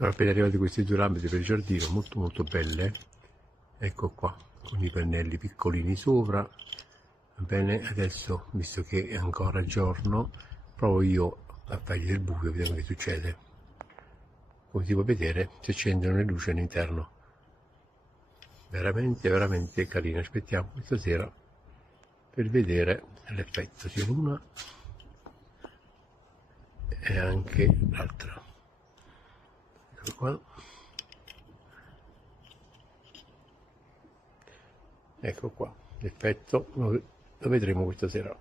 Sono appena arrivati questi due lampi per il giardino, molto molto belle. Ecco qua, con i pannelli piccolini sopra. Va bene, adesso, visto che è ancora giorno, provo io a fargli del buio, vediamo che succede. Come si può vedere, si accendono le luci all'interno. Veramente, veramente carino. Aspettiamo questa sera per vedere l'effetto, sia l'una e anche l'altra. Ecco qua. Ecco qua, l'effetto lo vedremo questa sera.